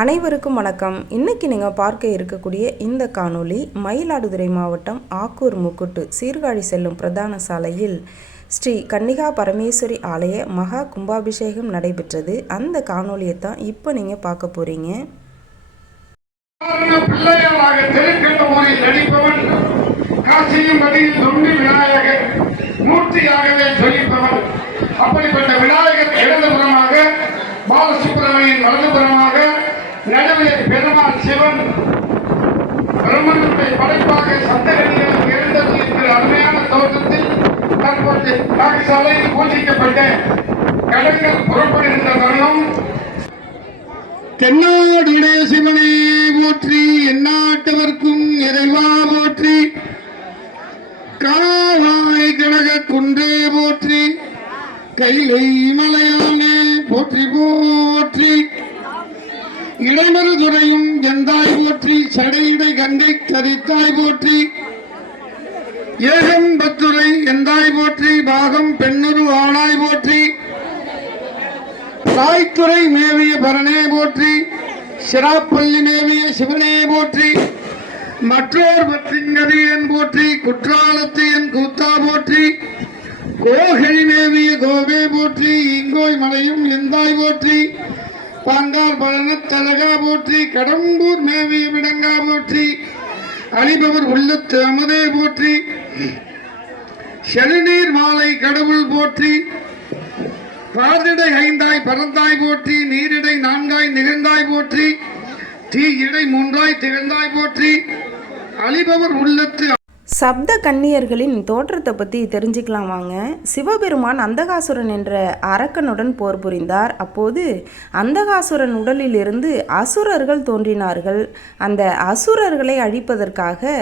அனைவருக்கும் வணக்கம். இன்னைக்கு நீங்கள் பார்க்க இருக்கக்கூடிய இந்த காணொளி மயிலாடுதுறை மாவட்டம் ஆக்கூர் முக்குட்டு சீர்காழி செல்லும் பிரதான சாலையில் ஸ்ரீ கன்னிகா பரமேஸ்வரி ஆலய மகா கும்பாபிஷேகம் நடைபெற்றது. அந்த காணொளியை தான் இப்போ நீங்கள் பார்க்க போறீங்க. அப்படிப்பட்ட விநாயகர் இடதுபுறமாக, பாலசுப்பிரமணியன் வலதுபுறமாக, நடுவே பெருமாள் சிவன் பிரம்மனுடைய படைப்பாக சப்தகன்னிகள் எழுந்தது என்கிற அருமையான தோற்றத்தில் தற்போது பாகசாலையில் பூஜிக்கப்பட்ட கடன்கள் புறப்படுகின்ற தருணம். தென்னாடுடைய சிவனே போற்றி, எந்நாட்டவர்க்கும் இறைவா போற்றி, காவாய் கனக குன்றே போற்றி, கைலை மலையானே போற்றி போற்றி, இளமரு துறையும் எந்தாய் போற்றி, சடையிடை கங்கை கரித்தாய் போற்றி, ஏகம்பத்துறை எந்தாய் போற்றி, பாகம் பெண்ணுரு ஆனாய் போற்றி, தாய்த்துறை மேவிய பரனே போற்றி, சிராப்பள்ளி மேவிய சிவனே போற்றி, மற்றோர் பற்றிங்கதியன் போற்றி, குற்றாலத்து என் கூத்தா போற்றி, கோகை மேவிய கோவே போற்றி, இங்கோய் மலையும் எந்தாய் போற்றி, பாண்டார் பழனத்தலகா போற்றி, கடம்பூர் மேவிய விடங்கா போற்றி, அழிபவர் உள்ளத்து அமுதே போற்றி, செழுநீர் மாலை கடவுள் போற்றி, பரதிடை ஐந்தாய் பறந்தாய் போற்றி, நீரிடை நான்காய் நிகழ்ந்தாய் போற்றி, தீ இடை மூன்றாய் திகழ்ந்தாய் போற்றி, அழிபவர் உள்ளத்து. சப்த கன்னியர்களின் தோற்றத்தை பற்றி தெரிஞ்சுக்கலாம் வாங்க. சிவபெருமான் அந்தகாசுரன் என்ற அரக்கனுடன் போர் புரிந்தார். அப்போது அந்தகாசுரன் உடலிலிருந்து அசுரர்கள் தோன்றினார்கள். அந்த அசுரர்களை அழிப்பதற்காக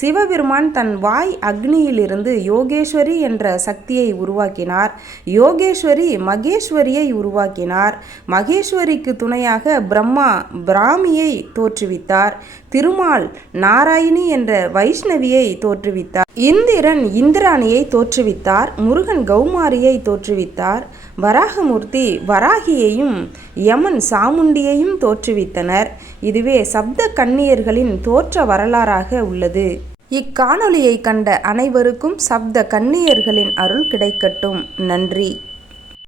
சிவபெருமான் தன் வாய் அக்னியிலிருந்து யோகேஸ்வரி என்ற சக்தியை உருவாக்கினார். யோகேஸ்வரி மகேஸ்வரியை உருவாக்கினார். மகேஸ்வரிக்கு துணையாக பிரம்மா பிராமியை தோற்றுவித்தார். திருமால் நாராயணி என்ற வைஷ்ணவியை தோற்றுவித்தார். இந்திரன் இந்திராணியை தோற்றுவித்தார். முருகன் கௌமாரியை தோற்றுவித்தார். வராகமூர்த்தி வராகியையும் யமன் சாமுண்டியையும் தோற்றுவித்தனர். இதுவே சப்த கன்னியர்களின் தோற்ற வரலாறாக உள்ளது. இக்காணொளியை கண்ட அனைவருக்கும் சப்த கன்னியர்களின் அருள் கிடைக்கட்டும். நன்றி.